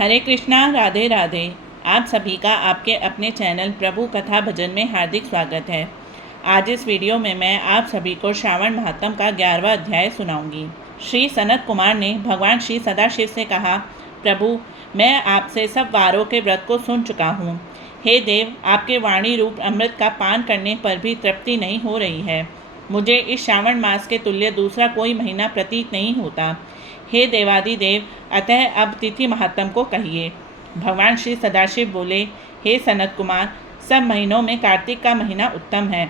हरे कृष्णा, राधे राधे। आप सभी का आपके अपने चैनल प्रभु कथा भजन में हार्दिक स्वागत है। आज इस वीडियो में मैं आप सभी को श्रावण महात्म का 11वां अध्याय सुनाऊंगी। श्री सनत कुमार ने भगवान श्री सदाशिव से कहा, प्रभु, मैं आपसे सब वारों के व्रत को सुन चुका हूँ। हे देव, आपके वाणी रूप अमृत का पान करने पर भी तृप्ति नहीं हो रही है। मुझे इस श्रावण मास के तुल्य दूसरा कोई महीना प्रतीत नहीं होता। हे देवादिदेव, अतः अब तिथि महात्म को कहिए। भगवान श्री सदाशिव बोले, हे सनत कुमार, सब महीनों में कार्तिक का महीना उत्तम है।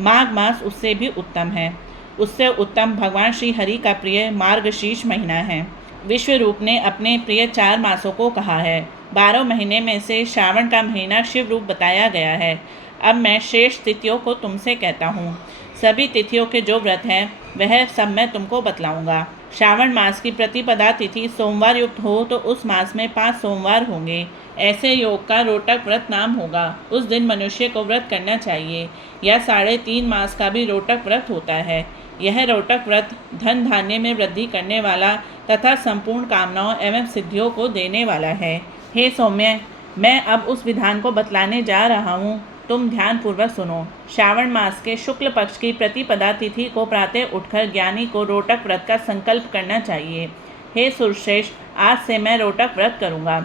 माघ मास उससे भी उत्तम है। उससे उत्तम भगवान श्री हरि का प्रिय मार्गशीर्ष महीना है। विश्व रूप ने अपने प्रिय 4 मासों को कहा है। 12 महीने में से श्रावण का महीना शिव रूप बताया गया है। अब मैं श्रेष्ठ तिथियों को तुमसे कहता हूँ। सभी तिथियों के जो व्रत हैं वह सब मैं तुमको बतलाऊंगा। श्रावण मास की प्रतिपदा तिथि सोमवार युक्त हो तो उस मास में 5 सोमवार होंगे। ऐसे योग का रोटक व्रत नाम होगा। उस दिन मनुष्य को व्रत करना चाहिए। यह 3.5 मास का भी रोटक व्रत होता है। यह रोटक व्रत धन धान्य में वृद्धि करने वाला तथा संपूर्ण कामनाओं एवं सिद्धियों को देने वाला है। हे सौम्य, मैं अब उस विधान को बतलाने जा रहा हूँ, तुम ध्यान पूर्वक सुनो। श्रावण मास के शुक्ल पक्ष की प्रतिपदा तिथि को प्रातः उठकर ज्ञानी को रोटक व्रत का संकल्प करना चाहिए। हे सुरश्रेष्ठ, आज से मैं रोटक व्रत करूँगा।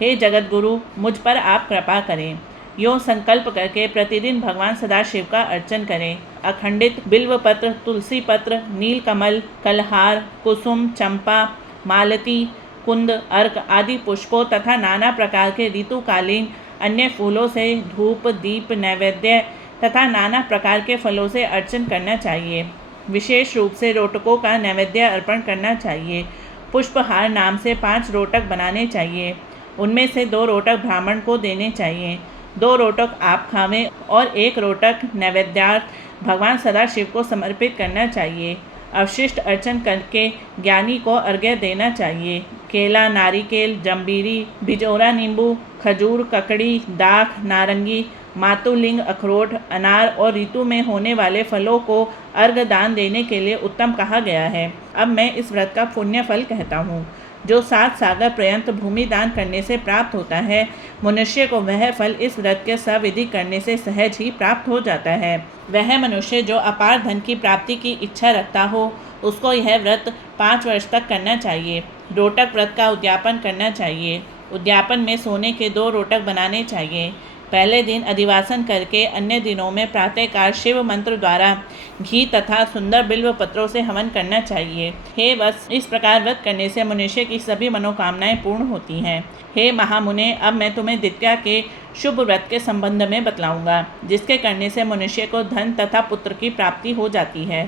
हे जगत गुरु, मुझ पर आप कृपा करें। यो संकल्प करके प्रतिदिन भगवान सदाशिव का अर्चन करें। अखंडित बिल्व पत्र, तुलसी पत्र, नील कमल, कलहार, कुसुम, चंपा, मालती, कुंद, अर्क आदि पुष्पों तथा नाना प्रकार के ऋतुकालीन अन्य फूलों से धूप, दीप, नैवेद्य तथा नाना प्रकार के फलों से अर्चन करना चाहिए। विशेष रूप से रोटकों का नैवेद्य अर्पण करना चाहिए। पुष्पहार नाम से 5 रोटक बनाने चाहिए। उनमें से 2 रोटक ब्राह्मण को देने चाहिए। 2 रोटक आप खावें और 1 रोटक नैवेद्यार्थ भगवान सदाशिव को समर्पित करना चाहिए। अवशिष्ट अर्चन करके ज्ञानी को अर्घ्य देना चाहिए। केला, नारिकेल, जंबीरी, बिजोरा नींबू, खजूर, ककड़ी, दाख, नारंगी, मातुलिंग, अखरोट, अनार और ऋतु में होने वाले फलों को अर्घ्य दान देने के लिए उत्तम कहा गया है। अब मैं इस व्रत का पुण्य फल कहता हूँ, जो 7 सागर पर्यंत भूमि दान करने से प्राप्त होता है। मनुष्य को वह फल इस व्रत के सविधि करने से सहज ही प्राप्त हो जाता है। वह मनुष्य जो अपार धन की प्राप्ति की इच्छा रखता हो, उसको यह व्रत 5 वर्ष तक करना चाहिए। रोटक व्रत का उद्यापन करना चाहिए। उद्यापन में सोने के 2 रोटक बनाने चाहिए। पहले दिन अधिवासन करके अन्य दिनों में प्रातःकाल शिव मंत्र द्वारा घी तथा सुंदर बिल्व पत्रों से हवन करना चाहिए। हे वत्स, इस प्रकार व्रत करने से मनुष्य की सभी मनोकामनाएं पूर्ण होती हैं। हे महामुने, अब मैं तुम्हें द्वितीया के शुभ व्रत के संबंध में बतलाऊंगा, जिसके करने से मनुष्य को धन तथा पुत्र की प्राप्ति हो जाती है।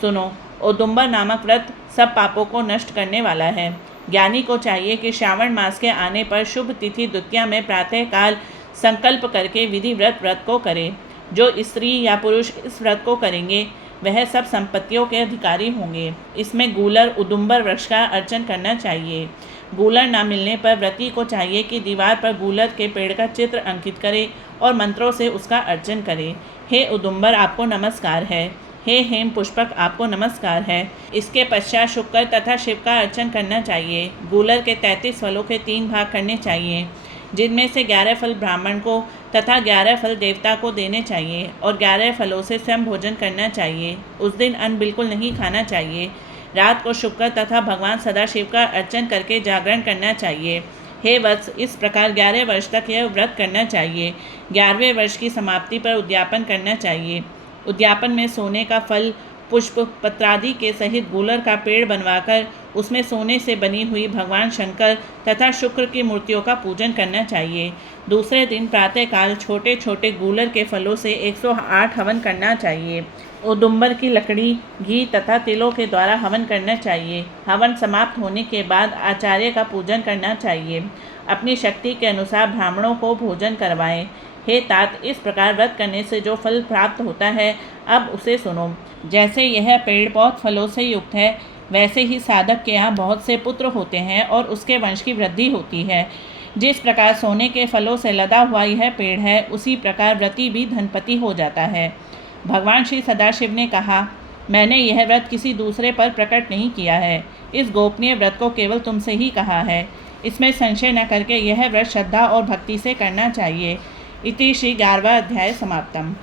सुनो, औदुंबर नामक व्रत सब पापों को नष्ट करने वाला है। ज्ञानी को चाहिए कि श्रावण मास के आने पर शुभ तिथि द्वितीया में प्रातःकाल संकल्प करके विधि व्रत को करे। जो स्त्री या पुरुष इस व्रत को करेंगे वह सब संपत्तियों के अधिकारी होंगे। इसमें गूलर उदुम्बर वृक्ष का अर्चन करना चाहिए। गूलर न मिलने पर व्रती को चाहिए कि दीवार पर गूलर के पेड़ का चित्र अंकित करे और मंत्रों से उसका अर्चन करे। हे उदुम्बर, आपको नमस्कार है। हे हेम पुष्पक, आपको नमस्कार है। इसके पश्चात शुक्र तथा शिव का अर्चन करना चाहिए। गूलर के 33 फलों के 3 भाग करने चाहिए, जिनमें से 11 फल ब्राह्मण को तथा 11 फल देवता को देने चाहिए और 11 फलों से स्वयं भोजन करना चाहिए। उस दिन अन्न बिल्कुल नहीं खाना चाहिए। रात को शुक्र तथा भगवान सदाशिव का अर्चन करके जागरण करना चाहिए। हे वत्स, इस प्रकार 11 वर्ष तक यह व्रत करना चाहिए। 11वें वर्ष की समाप्ति पर उद्यापन करना चाहिए। उद्यापन में सोने का फल, पुष्प, पत्रादि के सहित गूलर का पेड़ बनवाकर उसमें सोने से बनी हुई भगवान शंकर तथा शुक्र की मूर्तियों का पूजन करना चाहिए। दूसरे दिन प्रातःकाल छोटे छोटे गूलर के फलों से 108 हवन करना चाहिए। औदुंबर की लकड़ी, घी तथा तिलों के द्वारा हवन करना चाहिए। हवन समाप्त होने के बाद आचार्य का पूजन करना चाहिए। अपनी शक्ति के अनुसार ब्राह्मणों को भोजन करवाएं। हे तात, इस प्रकार व्रत करने से जो फल प्राप्त होता है, अब उसे सुनो। जैसे यह पेड़ बहुत फलों से युक्त है, वैसे ही साधक के यहाँ बहुत से पुत्र होते हैं और उसके वंश की वृद्धि होती है। जिस प्रकार सोने के फलों से लदा हुआ यह पेड़ है, उसी प्रकार व्रती भी धनपति हो जाता है। भगवान श्री सदाशिव ने कहा, मैंने यह व्रत किसी दूसरे पर प्रकट नहीं किया है। इस गोपनीय व्रत को केवल तुमसे ही कहा है। इसमें संशय न करके यह व्रत श्रद्धा और भक्ति से करना चाहिए। इति श्री 11वां अध्याय समाप्तम।